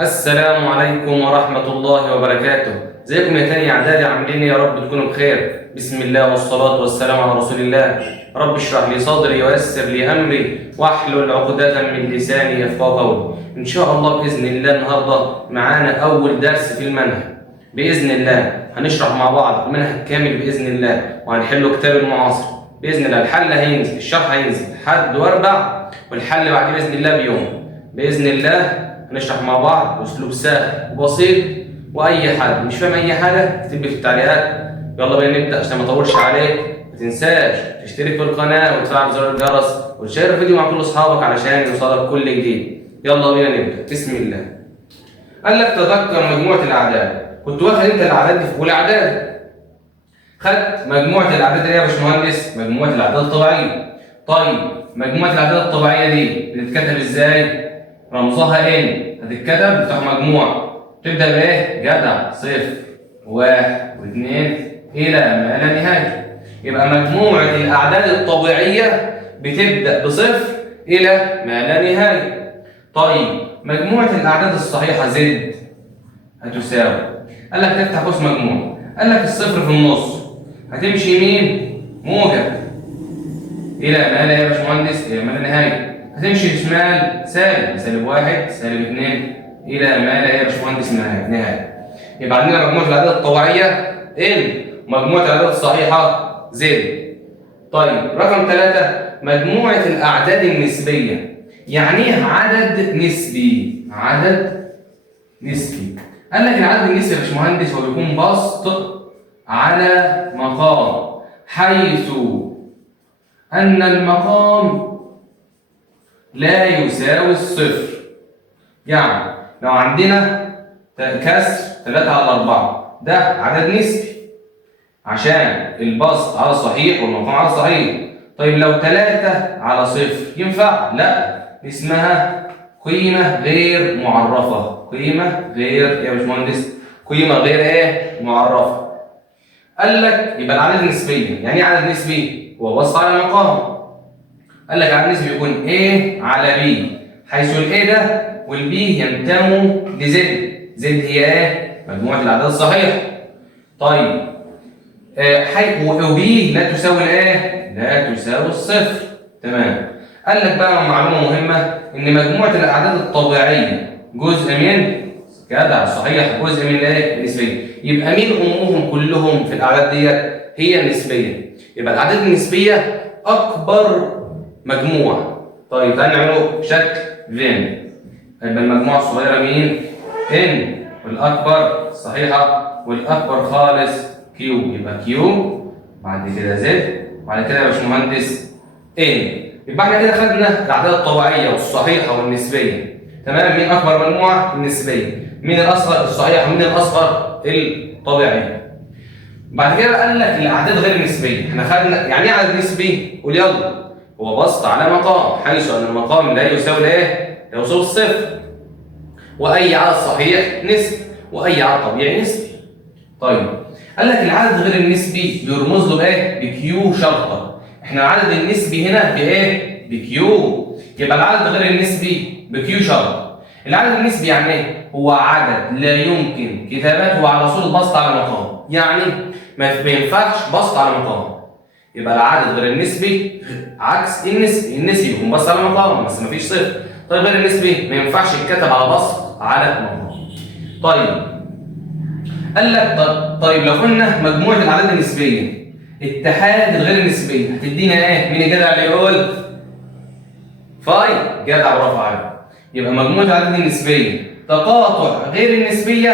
السلام عليكم ورحمة الله وبركاته. ازيكم يا تاني اعدادي؟ عاملين ايه؟ يا رب تكونوا بخير. بسم الله والصلاة والسلام على رسول الله. رب اشرح لي صدري ويسر لي امري واحلل عقدة من لساني يفقهوا قولي. ان شاء الله باذن الله النهارده معانا اول درس في المنهج. باذن الله هنشرح مع بعض المنهج كامل باذن الله، وهنحله كتاب المعاصر باذن الله. الحل هينزل، الشرح هينزل حد واربع، والحل بعد باذن الله بيوم. باذن الله هنشرح مع بعض باسلوب سهل وبسيط، واي حد مش فاهم اي حاجه اكتب لي في التعليقات. يلا بينا نبدا عشان ما اطولش عليك. ما تنساش تشترك في القناه وتفعل زر الجرس وتشير الفيديو مع كل اصحابك علشان يوصلك كل جديد. يلا بينا نبدا. بسم الله. قال لك تذكر مجموعه الاعداد. كنت واخد انت الاعداد دي في اولى اعداد. خدت مجموعه الاعداد ايه يا باشمهندس؟ مجموعه الاعداد الطبيعيه. طيب مجموعه الاعداد الطبيعيه دي بتتكتب ازاي؟ رمزها ان. هتتكتب بتاع مجموعه تبدا بايه؟ جدع صفر واحد واثنين الى ما لا نهايه. يبقى مجموعه الاعداد الطبيعيه بتبدا بصفر الى ما لا نهايه. طيب مجموعه الاعداد الصحيحه زد هتساوي، قال لك تفتح قوس مجموع، قال لك الصفر في النص هتمشي يمين موجب الى ما لا يا باشمهندس الى ما لا نهايه. هتمشي شمال سالب، سالب واحد سالب اثنين الى ما لا يا باشمهندس نهايه. يبقى عندنا مجموعه الاعداد الطبيعيه ان، مجموعه الاعداد الصحيحه زد. طيب رقم 3 مجموعه الاعداد النسبيه. يعني ايه عدد نسبي؟ عدد نسبي، قال لك العدد النسبي يا باشمهندس هو بيكون بسط على مقام، حيث ان المقام لا يساوي الصفر. يعني لو عندنا كسر 3 على 4 ده عدد نسبي عشان البسط على صحيح والمقام على صحيح. طيب لو 3 على صفر ينفع؟ لا، اسمها قيمة غير معرفة. قيمة غير يا باشمهندس، قيمة غير ايه؟ معرفة. قال لك يبقى العدد النسبية. يعني ايه عدد نسبي؟ هو بسط على مقام. قال لك العدد النسبي يكون A على B، حيث ال A ده وال B ينتموا لزد. زد هي ايه؟ مجموعة الأعداد الصحيحة. طيب و B لا تساوي الايه؟ لا تساوي الصفر. تمام. قال لك بقى معلومة مهمة، إن مجموعة الأعداد الطبيعية جزء من جدع صحيح، جزء من الايه؟ النسبية. يبقى مين أمهم كلهم في الأعداد ديت؟ هي النسبية. يبقى الأعداد النسبية أكبر مجموعة. طيب تعالى نعمله شكل فين. يبقى المجموعة الصغيرة مين؟ ان، والأكبر صحيحة، والأكبر خالص كيو. يبقى كيو بعد كده زد، وبعد كده يا باشمهندس ان. يبقى احنا كده خدنا الأعداد الطبيعية والصحيحة والنسبية. تمام. مين أكبر مجموعة؟ النسبية. مين الأصغر؟ الصحيحة. مين الأصغر؟ الطبيعية. بعد كده قال لك الأعداد غير النسبية. احنا خدنا يعني ايه عدد نسبي؟ قول يلا. هو بسط على مقام، حيث ان المقام لا يساوي ايه؟ لا يساوي الصفر. واي عدد صحيح نسبي، واي عدد طبيعي نسبي. طيب قال لك العدد غير النسبي بيرمز له بايه؟ بكيو شرطه. احنا العدد النسبي هنا بايه؟ بكيو. يبقى العدد غير النسبي بكيو شرطه. العدد النسبي يعني ايه؟ هو عدد لا يمكن كتابته على صورة بسط على مقام. يعني ما ينفعش بسط على مقام. يبقى العدد غير النسبي عكس النسبي. النسبي يكون بسط على مقام بس مفيش صفر. طيب غير النسبي ما ينفعش يتكتب على بسط على مقام. طيب قال لك طيب لو قلنا مجموعة الأعداد النسبية اتحاد الغير النسبية هتدينا ايه؟ مين الجدع اللي يقول؟ فاي. جدع برافو عليك. يبقى مجموعة الأعداد النسبية تقاطع غير النسبية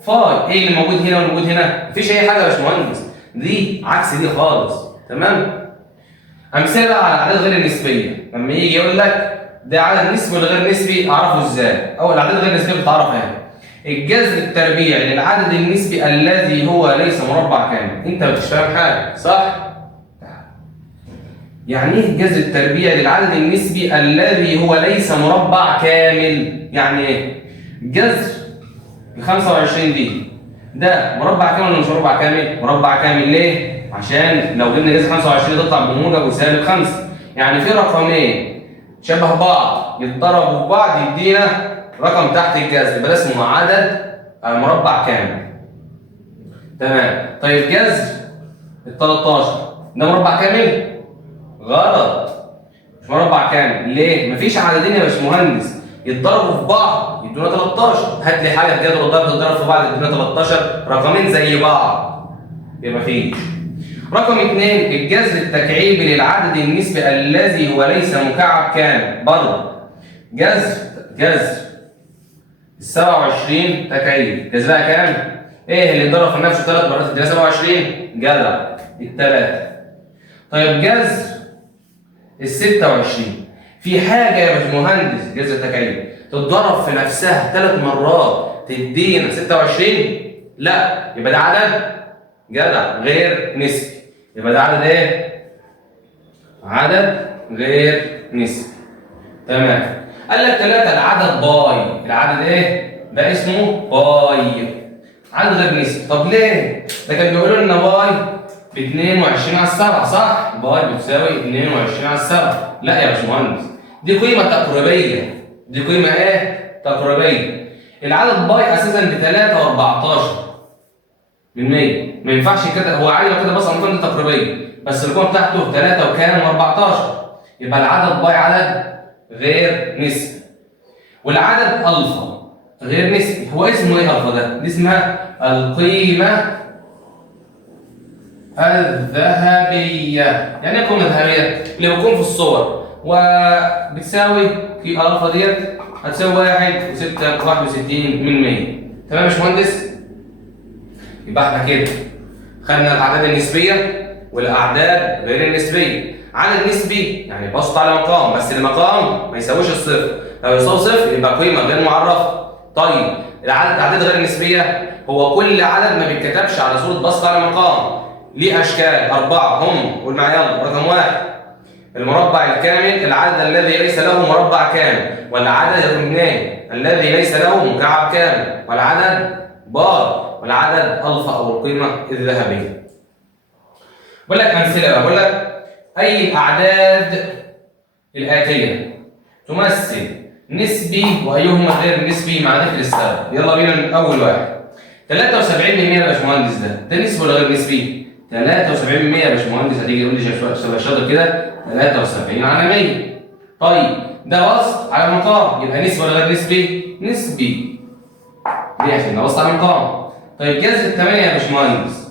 فاي. ايه اللي موجود هنا واللي موجود هنا؟ مفيش أي حاجة يا باشمهندس، دي عكس دي خالص. تمام. امثله على الاعداد غير النسبيه. لما يجي يقول لك ده عدد نسبي ولا غير نسبي اعرفه ازاي؟ او الاعداد غير النسبيه بتعرفها يعني الجذر التربيعي للعدد النسبي الذي هو ليس مربع كامل. انت مش فاهم حاجه صح؟ يعني ايه الجذر التربيعي للعدد النسبي الذي هو ليس مربع كامل؟ يعني ايه؟ جذر ال 25 دي ده مربع كامل ولا مش مربع كامل؟ مربع كامل. ليه؟ عشان لو جبنا جذر 25 تطلع بموجب وسالب 5. يعني في رقمين شبه بعض يتضربوا في بعض يدينا رقم تحت الجذر يبقى ده اسمه عدد مربع كامل. تمام. طيب جذر ال 13 ده مربع كامل؟ غلط، مش مربع كامل. ليه؟ مفيش عددين يا باشمهندس يتضربوا في بعض يدونا 13. هات لي حاجه في جدول الضرب تتضرب في بعض يدونا 13 رقمين زي بعض، يبقى مفيش. رقم 2 الجذر التكعيبي للعدد النسبي الذي هو ليس مكعب كامل. برضه جذر ال 27 تكعيب جذرها كام؟ ايه اللي اتضرب في نفسه 3 مرات ادينا 27؟ جدع، الثلاثه. طيب جذر ال 26 في حاجه يا باشمهندس جذر التكعيب تتضرب في نفسها 3 مرات تدينا 26؟ لا، يبقى ده عدد جدع غير نسبي. يبقى ده عدد ايه؟ عدد غير نسبي. تمام. قال لك 3 العدد باي. العدد ايه؟ ده اسمه باي، عدد غير نسبي. طب ليه؟ ده كان بيقولوا لنا باي ب 22 على 7 صح؟ باي بتساوي 22 على 7. لا يا باشمهندس، دي قيمة تقريبية. دي قيمة ايه؟ تقريبية. العدد باي اساسا ب 3 و14 من 100. ما ينفعش كده، هو عادي لو كده بس ارقام دي تقريبية، بس القيمة بتاعته 3 وكام و14. يبقى العدد باي عدد غير نسبي. والعدد الفا غير نسبي، هو اسمه ايه الفا ده؟ دي اسمها القيمة الذهبية. يعني ايه القيمة الذهبية؟ اللي بتكون في الصور وبتساوي في الفا ديت هتساوي 1.61 من 100. تمام يا باشمهندس؟ يبقى احنا كده خدنا الاعداد النسبية والاعداد غير النسبية. عدد نسبي يعني بسط على مقام، بس المقام ما يساويش الصفر. لو يساوي صفر يبقى قيمة غير معرفة. طيب الاعداد غير النسبية هو كل عدد ما بيتكتبش على صورة بسط على مقام. ليه أشكال 4 هم، قول معايا يلا. رقم 1 المربع الكامل، العدد الذي ليس له مربع كامل. والعدد رقم 2 الذي ليس له مكعب كامل. والعدد بار. والعدد ألفا أو القيمة الذهبية. بقول لك أمثلة بقى، بقول لك أي الأعداد الآتية تمثل نسبي وأيهما غير نسبي مع ذكر السبب. يلا بينا من أول واحد. 73% يا باشمهندس ده نسبي ولا غير نسبي؟ 73% يا باشمهندس. هتيجي يقول لي شبه شاطر كده 73 على 100. طيب ده وسط على مقام، يبقى نسبي ولا غير نسبي؟ نسبي. ليه؟ عشان ده وسط على مقام. طيب جذر 8 يا باشمهندس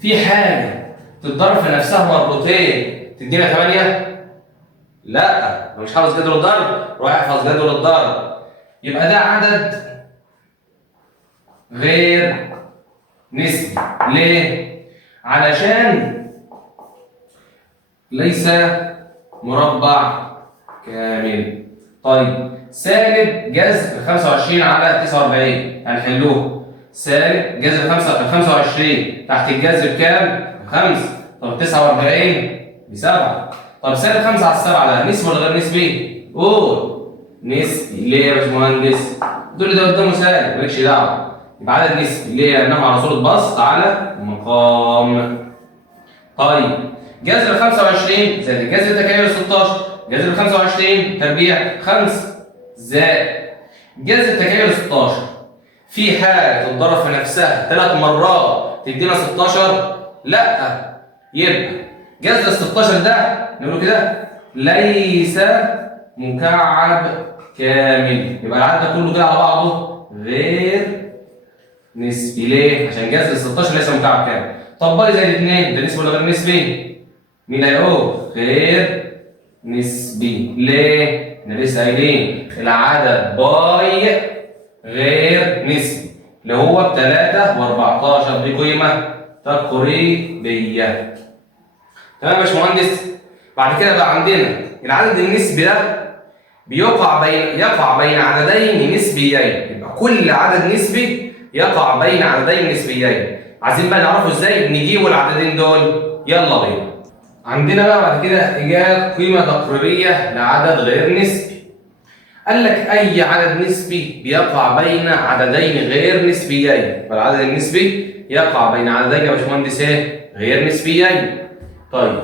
في حاجة تتضرب في نفسها مرتين تدينا 8؟ لا، لو مش حافظ جدول الضرب روح احفظ جدول الضرب. يبقى ده عدد غير نسبي. ليه؟ علشان ليس مربع كامل. طيب سالب جذر 25 على 49 هنحلوه. سالب جذر 25 تحت الجذر بكام؟ 5. طب 49 ب7. طب سالب 5 على 7 ده نسبي ولا غير نسبي؟ قول نسبي. ليه يا باشمهندس؟ تقول لي ده قدامه سالب، مالكش دعوه. يبقى عدد نسبي. ليه؟ لانه على صوره بسط على مقام. طيب جذر 25 زائد جذر تكامل 16. جذر 25 تربيع 5 زائد جذر تكامل 16 في حاجه تتضرب في نفسها 3 مرات تدينا 16؟ لا، يبقى جذر 16 ده نقوله كده ليس مكعب كامل. يبقى العدد ده كله كده على بعضه غير نسبي. ليه؟ عشان جذر 16 ليس مكعب كامل. طب باي زائد 2 ده نسبي ولا غير نسبي؟ مين هيقول؟ غير نسبي. ليه؟ احنا لسه قايلين العدد باي غير نسبي اللي هو ب 3 و14 دي قيمة تقريبية. تمام يا باشمهندس؟ بعد كده بقى عندنا العدد النسبي ده يقع بين عددين نسبيين. يبقى كل عدد نسبي يقع بين عددين نسبيين. عايزين بقى نعرفه ازاي نجيبوا العددين دول. يلا بينا. عندنا بقى بعد كده ايجاد قيمة تقريبية لعدد غير نسبي. قال لك اي عدد نسبي بيقع بين عددين غير نسبيين. فالعدد النسبي يقع بين عددين يا باشمهندس ايه؟ غير نسبيين. طيب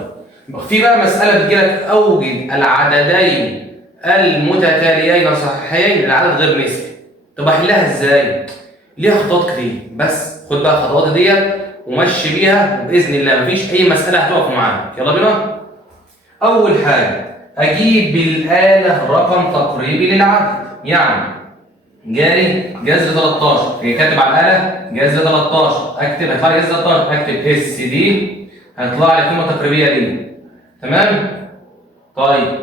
في بقى مسألة بتجيلك اوجد العددين المتتاليين صحيحين العدد غير نسبي. طب احلها ازاي؟ ليها خطوات كتير، بس خد بقى الخطوات ديت ومشي بيها وباذن الله مفيش اي مساله هتقف معاك. يلا بينا. اول حاجه اجيب بالاله رقم تقريبي للعدد، يعني جاري جذر 13، هي كاتب على الاله جذر 13، اكتب هيطلع لي جذر 13، اكتب اس دي هيطلع لي قيمه تقريبيه ليه. تمام؟ طيب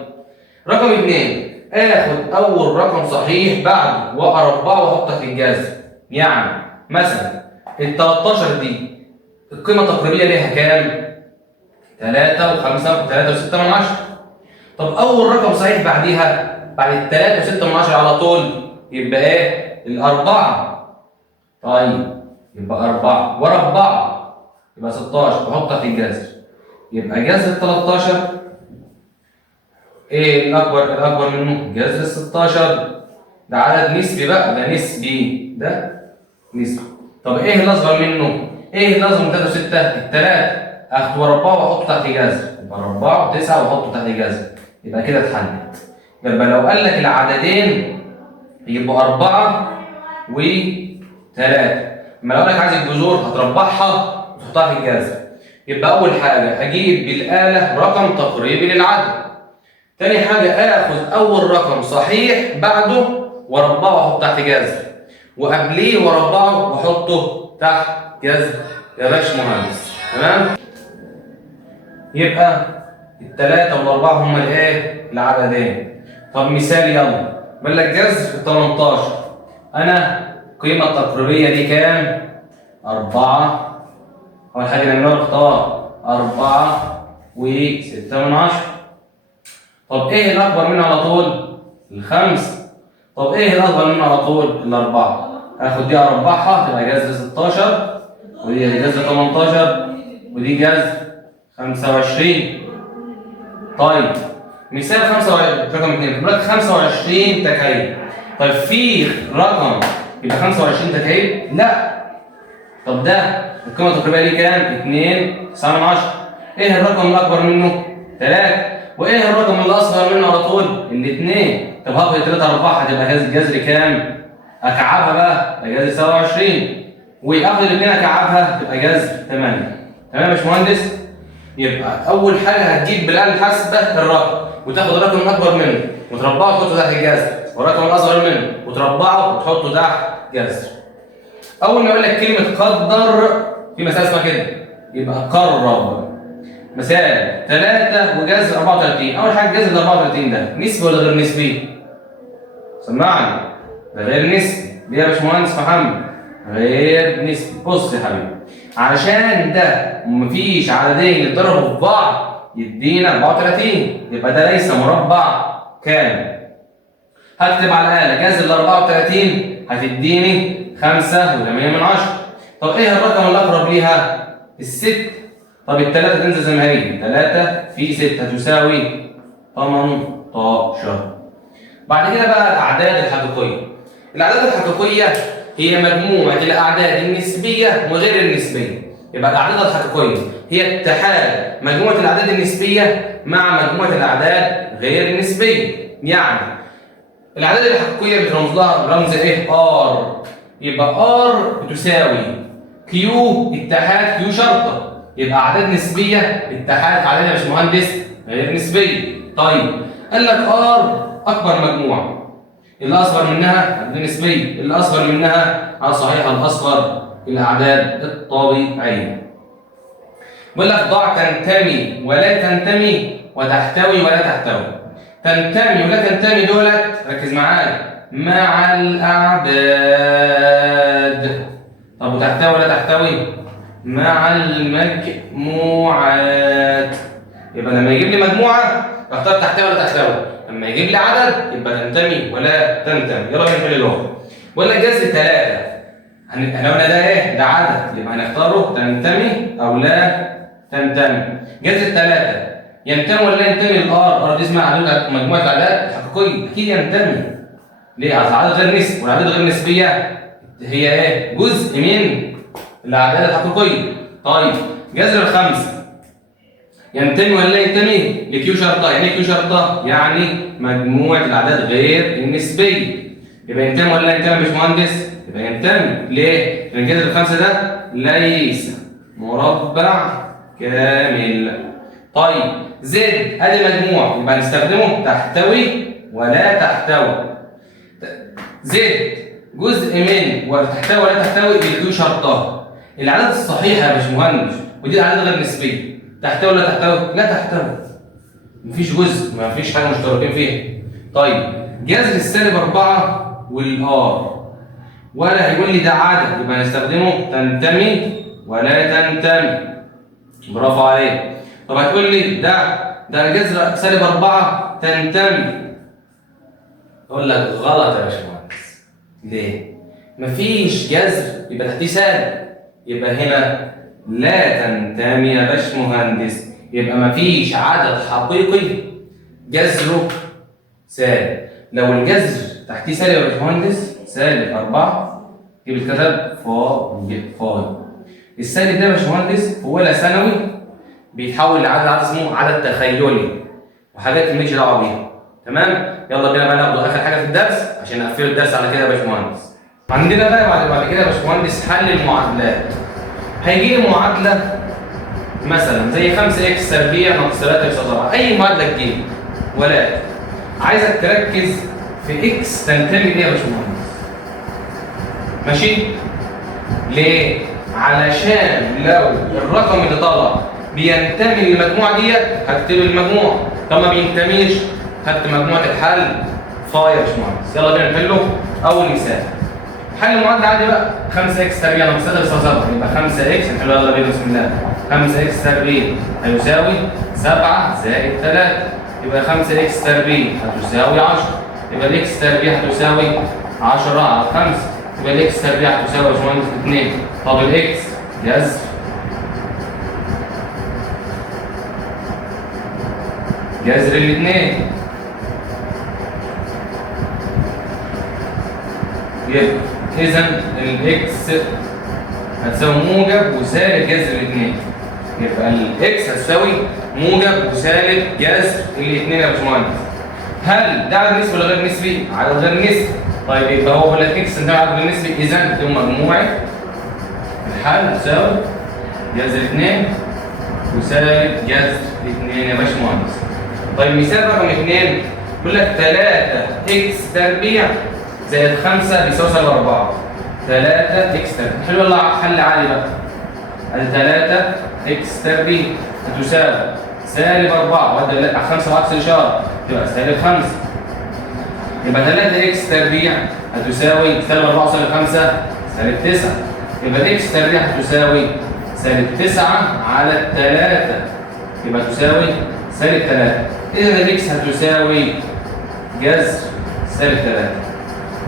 رقم 2 اخد اول رقم صحيح بعده واربعه واحطه في الجذر، يعني مثلا ال 13 دي القيمه التقريبيه ليها كام؟ 3 و5 و3 و6 من 10. طب اول رقم صحيح بعديها بعد ال 3 و6 من 10 على طول يبقى ايه؟ الاربعه. طيب يبقى 4 و4 يبقى 16 واحطها في الجذر، يبقى جذر 13 ايه الاكبر منه؟ جذر 16. ده عدد نسبي بقى، ده نسبي، ده نسبي. طب ايه الاصغر منه؟ ايه الاصغر من 3 و6؟ الثلاثه، اخد واربعه واحطه تحت جذر، يبقى 4 و9 واحطه تحت جذر، يبقى كده اتحلت. يبقى لو قال لك العددين يبقوا 4 و3، اما لو قال لك عايز الجذور هتربعها وتحطها في الجذر. يبقى اول حاجه اجيب بالاله رقم تقريبي للعدد. تاني حاجة آخذ أول رقم صحيح بعده وأربعه وأحطه تحت جذر، وقبليه وأربعه وأحطه تحت جذر يا باشمهندس. تمام؟ يبقى التلاتة والأربعة هما الإيه؟ العددين. طب مثال يلا، بقول لك جذر 18، أنا القيمة التقريبية دي كام؟ 4. أول حاجة نعملها اختار 4 و6 من 10. طب ايه الاكبر منه على طول؟ الخمسة. طب ايه الاصغر منه على طول؟ الاربعة. هاخد دي اربعها تبقى جذر 16، ودي جذر 18، ودي جذر 25. طيب مثال 25 رقم 2 بيقول لك 25 تكعيب. طيب في رقم يبقى 25 تكعيب؟ لا. طب ده القيمة التقريبية ليه كام؟ 2 9 من 10. ايه الرقم الاكبر منه؟ 3. وايه الرقم اللي اصغر منه على طول؟ الاثنين. طب هاخد 3 4 هتبقى جذر كام؟ اكعبها بقى يبقى جذر 27، واخد الاثنين اكعبها تبقى جذر 8. تمام يا باشمهندس؟ يبقى اول حاجه هتجيب بالاله الحاسبه الرقم وتاخد الرقم الاكبر منه وتربعه وتحطه تحت الجذر، والرقم الاصغر منه وتربعه وتحطه تحت جذر. اول ما يقول لك كلمه قدر في مساله اسمها كده، يبقى قرب. مثال 3 وجذر 34. اول حاجه جذر 34 ده نسبي ولا غير نسبي؟ سمعني. ده غير نسبي. ليه يا باشمهندس محمد؟ غير نسبي. بص يا حبيبي، علشان ده مفيش عددين يتضربوا في بعض يدينا 34، يبقى ده ليس مربع كامل. هكتب على الاله جذر ال 34 هتديني 5.8 من 10. طب ايه الرقم الاقرب ليها؟ الست. طب الثلاثة تنزل زي ما هي، 3 في 6 هتساوي 18. بعد كده بقى الأعداد الحقيقية. الأعداد الحقيقية هي مجموعة الأعداد النسبية وغير النسبية. يبقى الأعداد الحقيقية هي اتحاد مجموعة الأعداد النسبية مع مجموعة الأعداد غير النسبية. يعني الأعداد الحقيقية بترمز لها برمز إيه؟ R. يبقى R بتساوي Q اتحاد Q شرطة. يبقى أعداد نسبية اتحاد أعداد يا باشمهندس غير نسبية. طيب قال لك R أكبر مجموعة، اللي أصغر منها أعداد نسبية، اللي أصغر منها على صحيح الأصغر الأعداد الطبيعية. بيقول لك ضع تنتمي ولا تنتمي وتحتوي ولا تحتوي. تنتمي ولا تنتمي دولت ركز معايا مع الأعداد. طب وتحتوي ولا تحتوي؟ مع المجموعات. يبقى لما يجيب لي مجموعة اختار تحتوي ولا تحتوي، لما يجيب لي عدد يبقى تنتمي ولا تنتمي. يلا بينا نحل اللغة. بقول لك جذر 3 احنا قلنا ده ايه؟ ده عدد، يبقى هنختاره تنتمي او لا تنتمي. جذر 3 ينتمي ولا لا ينتمي؟ الار دي اسمها مجموعة الاعداد الحقيقية، اكيد ينتمي. ليه؟ اصل العدد غير نسبي، والعدد غير نسبية هي ايه؟ جزء من الأعداد الحقيقية. طيب جذر 5 ينتمي ولا لا ينتمي لكيو شرطه. يعني ايه كيو شرطه؟ يعني مجموعه الاعداد غير النسبيه. يبقى ينتمي ولا لا ينتمي يا باشمهندس؟ يبقى ينتمي. ليه؟ لان الجذر الخمسه ده ليس مربع كامل. طيب زد ادي مجموع، يبقى نستخدمه تحتوي ولا تحتوي. زد جزء من ولا تحتوي ولا تحتوي الكيو شرطه. الاعداد الصحيحه يا باشمهندس، ودي الاعداد غير نسبيه، تحتوي ولا تحتوي؟ لا تحتوي. مفيش جزء، مفيش حاجه مشتركين فيها. طيب جذر السالب 4 والار، ولا هيقول لي ده عدد، يبقى نستخدمه تنتمي ولا تنتمي. برافو عليك. طب هتقول لي ده جذر سالب 4 تنتمي، اقول لك غلط يا باشمهندس. ليه؟ مفيش جذر يبقى تحتيه سالب، يبقى هنا لا تنتمي يا باشمهندس. يبقى مفيش عدد حقيقي جذره سالب. لو الجذر تحتيه سالب يا باشمهندس سالب 4 يبقى اتكتب فاي. السالب ده يا باشمهندس في اولى ثانوي بيتحول عدد اسمه عدد تخيلي وحاجات ماليش دعوه بيها. تمام؟ يلا بينا بقى ناخد اخر حاجه في الدرس عشان نقفل الدرس على كده يا باشمهندس. عندنا بقى بعد كده يا باشمهندس حل المعادلات. هيجي لي معادله مثلا زي 5x تربيع ناقص 3x4، اي معادله تجيلي، ولكن عايزك تركز في x تنتمي ليه يا باشمهندس. ماشي؟ ليه؟ علشان لو الرقم اللي طلع بينتمي للمجموعه ديت هكتب المجموعه، طب ما بينتميش هكتب مجموعه الحل فاي يا باشمهندس. يلا بينا نحله. اول مثال حل المعادله عادي بقى، 5x تربيع ناقص 3x4 يبقى 5x نحله. يلا بينا بسم الله. 5x تربيع هيساوي 7 زائد 3 يبقى 5x تربيع هتساوي 10، يبقى الاكس تربيع هتساوي 10 على 5، يبقى الاكس تربيع هتساوي يا باشمهندس 2. طب الاكس جذر الاثنين، يبقى اذا الاكس هتساوي موجب وسالب جذر الاثنين. يبقى الاكس هتساوي موجب وسالب جذر الاثنين يا باشمهندس. هل ده عدد نسبي ولا غير نسبي؟ عدد غير نسبي. طيب يبقى هو بيقول لك اكس ده عدد غير نسبي، اذا دي مجموعه الحل تساوي جذر 2 وسالب جذر 2 يا باشمهندس. طيب مثال رقم 2 بيقول لك 3x تربيع زائد 5 بيساوي سالب 4. 3x تربيع حلو ولا حل عالي بقى؟ ادي 3x تربيع هتساوي سالب 4 وادي 5 وعكس الاشاره تبقى سالب 5. يبقى 3x تربيع هتساوي سالب 4 وسالب 5 سالب 9. يبقى x تربيع هتساوي سالب 9 على 3 يبقى تساوي سالب 3. إذا الاكس هتساوي جذر سالب 3.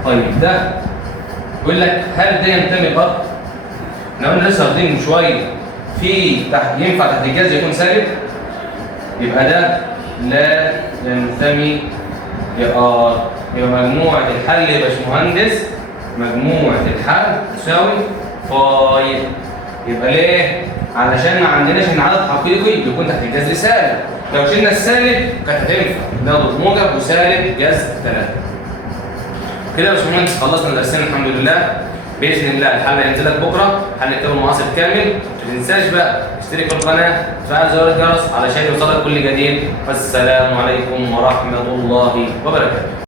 طيب ده يقول لك هل ده ينتمي لأرض؟ احنا قلنا لسه واخدين من شويه في تحت ينفع تحت الجذر يكون سالب؟ يبقى ده لا ينتمي لأرض. يبقى مجموعة الحل يا باشمهندس مجموعة الحل تساوي فاي. يبقى ليه؟ علشان ما عندناش ان عدد حقيقي يكون تحت الجذر سالب. لو شلنا السالب كانت هتنفع ناخد موجب وسالب جذر 3. كده يا باشمهندس خلصنا درسنا الحمد لله. باذن الله الحل هينزل لك بكره، حل الكتاب المعاصر كامل. ما تنساش بقى اشترك في القناه وتفعل زر الجرس علشان يوصلك كل جديد. والسلام عليكم ورحمه الله وبركاته.